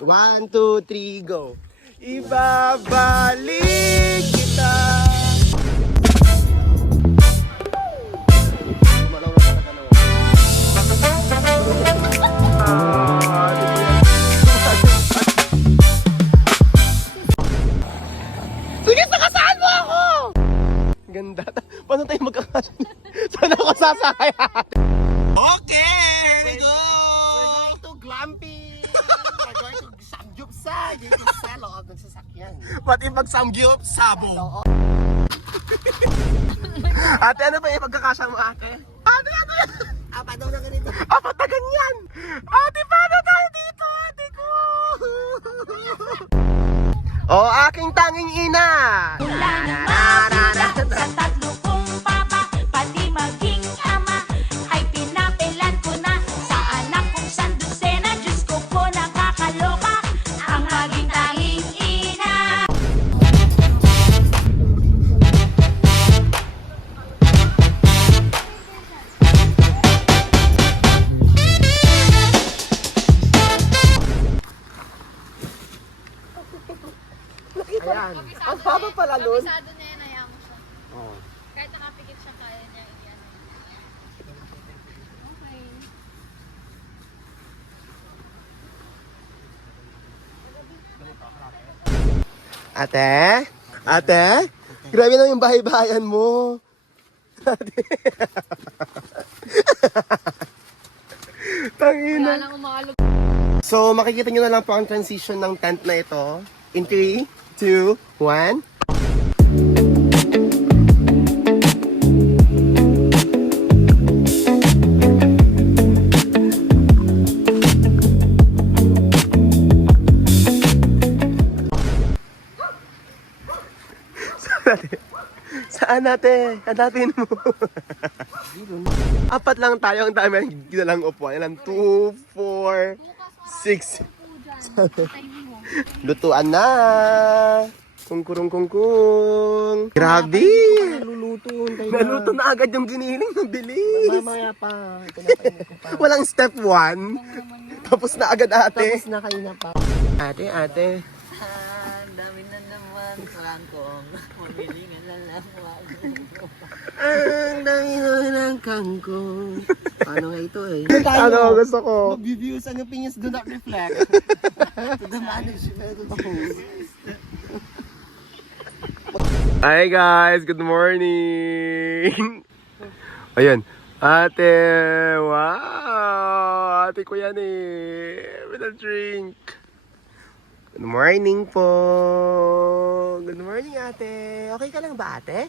1, 2, 3, go. Ibabalik kita. Sige, sakasaan mo ako! Ganda. Paano tayo magkakasal? Saan ako sasakay? Okay, here we go! We're going to glamping! We're going to samgyupsal! Dito sa loob ng sasakyan. Pati pag-samgyup, sabo! Ate, ano ba yung pagkakasya mo, ate? Ate, ano yan? Apat daw na ganito. Apat na ganyan! Ate, paano tayo dito, ate ko? Oh, aking tanging ina! Wala nang mabilang sa tatlo kong papa, pati maging ama, ay pinapilan ko na sa anak kong sandusena. Diyos ko po nakakaloka, ang maging tanging ina. Ayan. Ang baba pala nun. Kabisado niya yan, ayaw mo siya. Oh. Kahit nakapikit siya, kaya niya iyan. Okay. Ate? Ate? Grabe naman yung bahay-bahayan mo. Ate. Tangina. Wala lang umakalog. So, makikita nyo na lang po ang transition ng tent na ito. In 3, 2, 1. Saan natin? Hanapin mo. Apat lang tayo. Ang dami ang ginalang upuan. Ilan? 2, 4, 6. Lutuan na. Kungkurong. Grabe. Naluluto. Naluto na agad yung giniling. Mabilis. Mamaya pa. Walang step 1. Tapos na agad ate. Tapos na kayo na pa. Ate. Ang dami na naman. Kangkong. Mamili nga na lang. Ang dami Ang kangkong. Paano nga ito eh? Ano gusto ko? Mag-views ang opinions do not reflect. To the management of the host. Hi guys, good morning. Ayan. Ate, wow. Ate ko yan eh. With a drink. Good morning po. Good morning ate. Okay ka lang ba ate?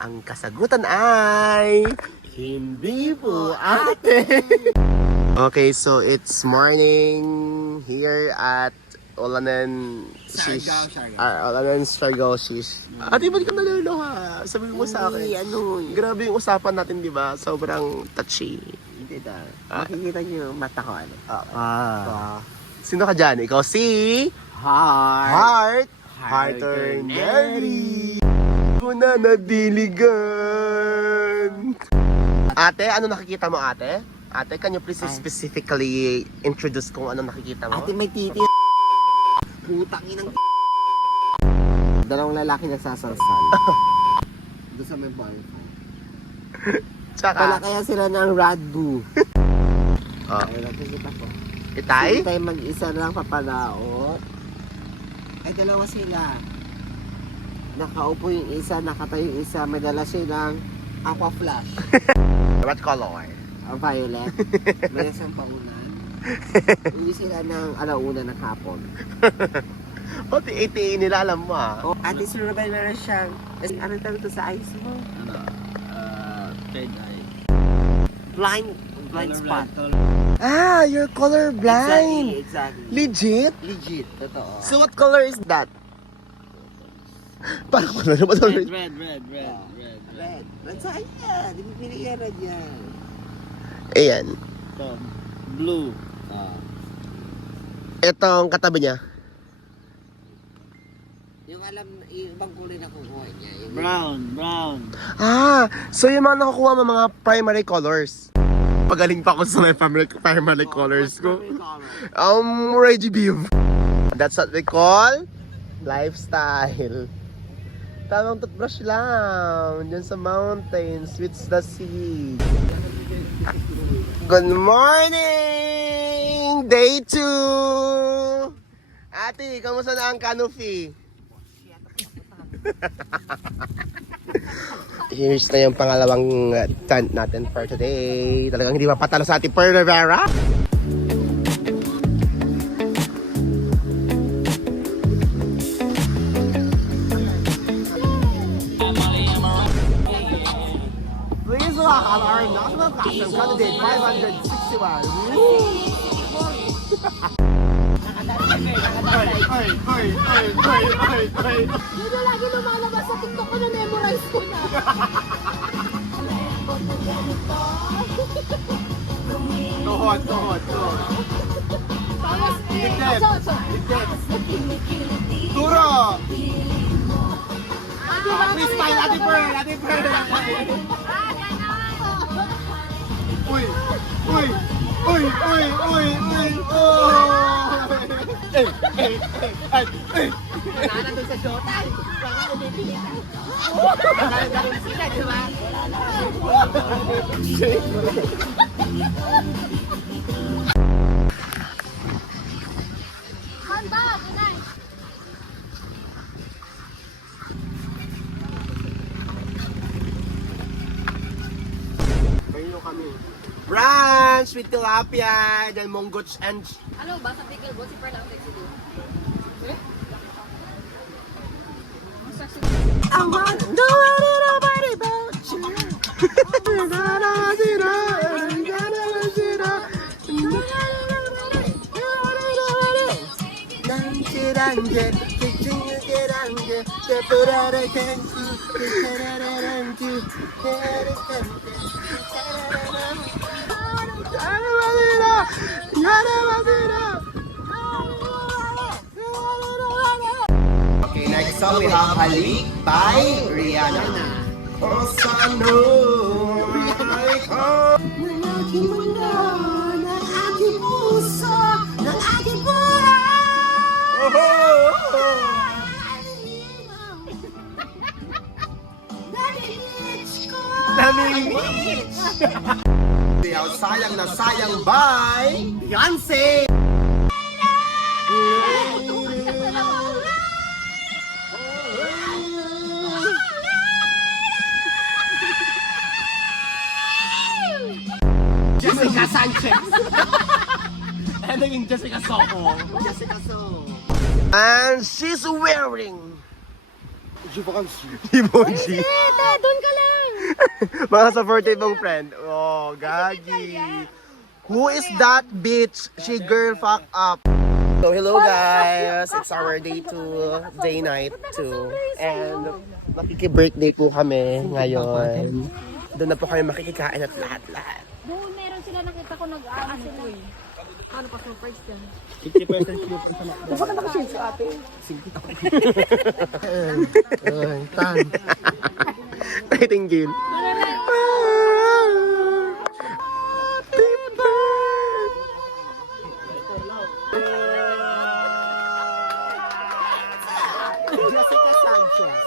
Ang kasagutan ay hindi po ate. Okay, so it's morning here at Olanan Shish. Olanan Siargao Shish. Ate, ba't ka naluluha? Sabi mo sa akin. Grabe yung usapan natin, di ba? Sobrang touchy. Hindi na. Makikita niyo yung mata ko ano. Sino ka dyan? Ikaw si... Heart Neri. Una nadiligan. Ate, ano nakikita mo ate? Ate, can you please specifically introduce kung ano nakikita mo? Ate may titi. Putang inang dalawang lalaki nagsasalsal. Doon sa may boyfriend. Tsaka, Pala kaya sila ng Radbu. Oh. Ay, nakikita ko. Itay? Sila tayo mag-isa lang papalaot. Ay, dalawa sila. Nakaupo yung isa, nakatayo yung isa. May dala silang aqua flash. What color? Violet. May isang paunan. Hindi sila ng alauna ng hapon. Pati ATA nila, alam mo ah. Oh, Ate Sir Ruben, meron siyang... Anong tawag ito sa eyes mo? Third eye. Blind spot. Ah, you're colorblind. Exactly. Legit? Legit. Totoo. So what color is that? Parang wala naman sa Red. Red. Red sa kanya. Di mo pinigyan red yan. Ayan. Ito, blue. Itong katabi niya. Yung alam, yung ibang kulay na kukuha niya. Yung Brown. Ah, so yung mga nakukuha mo mga primary colors. Pagaling pa ako sa my primary colors ko. Reggie Beef. That's what we call lifestyle. Tamang toothbrush lang. Diyan sa mountains, with the sea. Good morning! Day 2! Ate, kamusta na ang canopy? Here's na yung pangalawang tent natin for today. Talagang hindi mapatalo sa ating Pearl Rivera. Please welcome our national custom candidate 561. Yun na lagi lumalabas sa TikTok ko na memorize ko na. Tuhod. Tapos, Dikdek. so. Turo! Please smile, Ate Pearl! Uy! Nandun sa showtime. Nandun sila, di ba? Handa, kunay. Brunch with tilapia and mongots and... Ano ba? Sa Bigel Boat, si Pearl ang text ko. I want no nobody but you. Okay, next song we have Halik by Rihanna. Oh, Sano, ng aking mundo, ng aking puso, ng aking buhay! Sayang na sayang by Beyonce! Jessica Sanchez! Ano yung Jessica Soho? Jessica So. And she's wearing Givenchy. emoji. Doon ka lang. Mga supportive mong friend. Oh, Gagi. Who is that bitch? She girl fuck up. So hello guys, it's our day 2, day night 2. And makiki-birthday po kami ngayon. Doon na po kami makikikain at lahat-lahat. Doon meron sila nakita ko nag-aano sila. Ano pa surprise yan? 50% flip sa McDo. Ay, tan. Nightingale. Jessica Sanchez.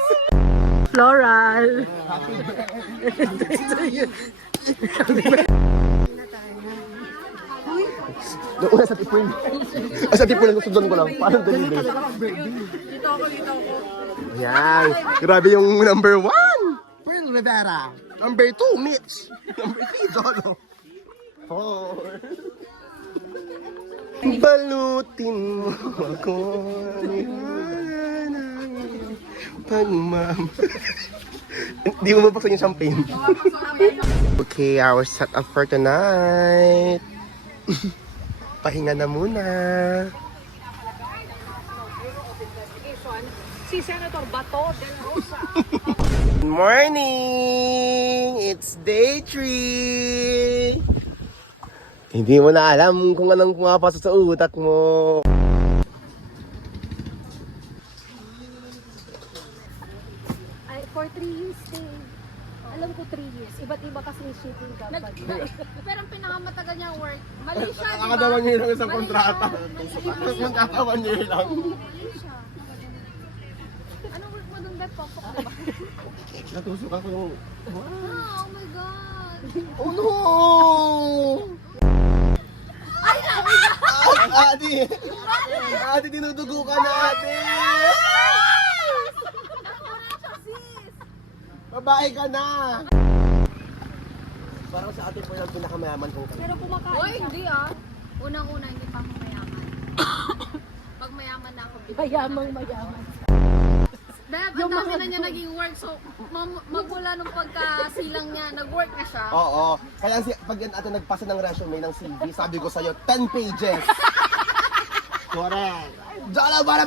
Floral. Doon una sa tipon. Sa tipon lang susundan ko lang. Paano delivery? Dito ako. Yan. Grabe yung number 1. Pearl Rivera. Number 2, Mitch. Number 3, Zolo. 4. Balutin mo ako. Pagmam. Hindi mo mabuksan yung champagne. Okay, our set up for tonight. Pahinga na muna. Si Senator Bato del Rosa. Good morning! It's day 3! Hindi mo na alam kung anong pumapasok sa utak mo. Ay, for 3 years stay. Alam ko 3 years. Iba't iba kasing shipping company. Pero ang pinakamatagal niyang work, Malaysia, di ba? Nakakatawa niyo lang isang Malaysia, kontrata. Malaysia. Tapos kontrata niyo lang. Malaysia. Anong work mo dun, Beth? Popok, di ba? Natusok ako yung... Ah, oh my God! Oh no! Ate! Ate, dinudugo ka na, ate! Babae ka na! Parang sa ate po yung pinakamayaman kong kami. Pero kumakain Hoy, hindi ah. Unang-una, hindi pa ako mayaman. Pag mayaman na ako, Mayamang mayaman. Beb, ang dami na niya naging work. So, magmula nung pagkasilang niya, nag-work na siya. Oo. Kaya pag yan ate nagpasa ng resume ng CV, sabi ko sa'yo, 10 pages. Correct. Dala, para.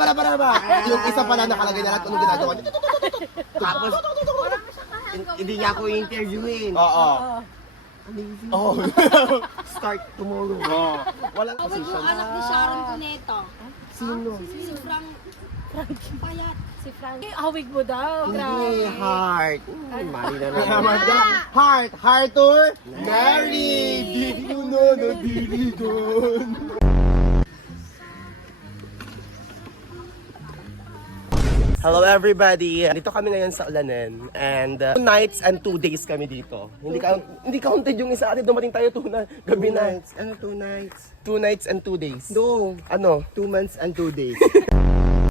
Yung isa pala nakalagay na lahat anong ginagawa niya. Tapos, hindi niya ako interviewin. Oo. Oh. Start tomorrow. Oo. Walang Tawag position. yung anak ni Sharon Cuneta. Sino? Si Frank Payat. Si Frank. Hawig mo daw. Hindi, heart. Mali na Mayaman naman. ka. Heart or married. Did you know na diligon? Hello everybody! Dito kami ngayon sa Ulanen and 2 nights and 2 days kami dito. Hindi counted yung isa ate, dumating tayo gabi na. Ano 2 nights? 2 nights and 2 days. No. Ano? 2 months and 2 days.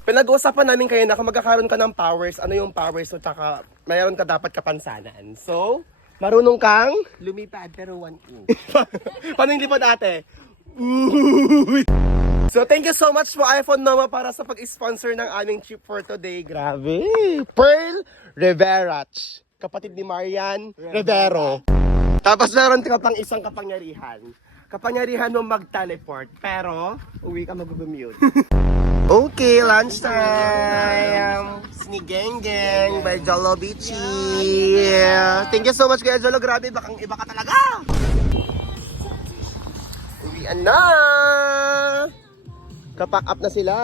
Pinag-uusapan namin kayo na kung magkakaroon ka ng powers, ano yung powers mo, tsaka mayroon ka dapat kapansanan. So, marunong kang? Lumipad pero 1 inch. Paano yung lipad ate? Uy! So, thank you so much po iPhone Noma para sa pag-sponsor ng aming trip for today. Grabe! Pearl Reverach. Kapatid ni Marian Rivero. Tapos meron ka pang isang kapangyarihan. Kapangyarihan mo mag-teleport, pero Uwi ka mag-commute. okay, lunchtime! Snigengeng by Jolo Bichi. Thank you so much Kuya Jolo. Grabe, bakang iba ka talaga! Uwian na! Kapack up na sila!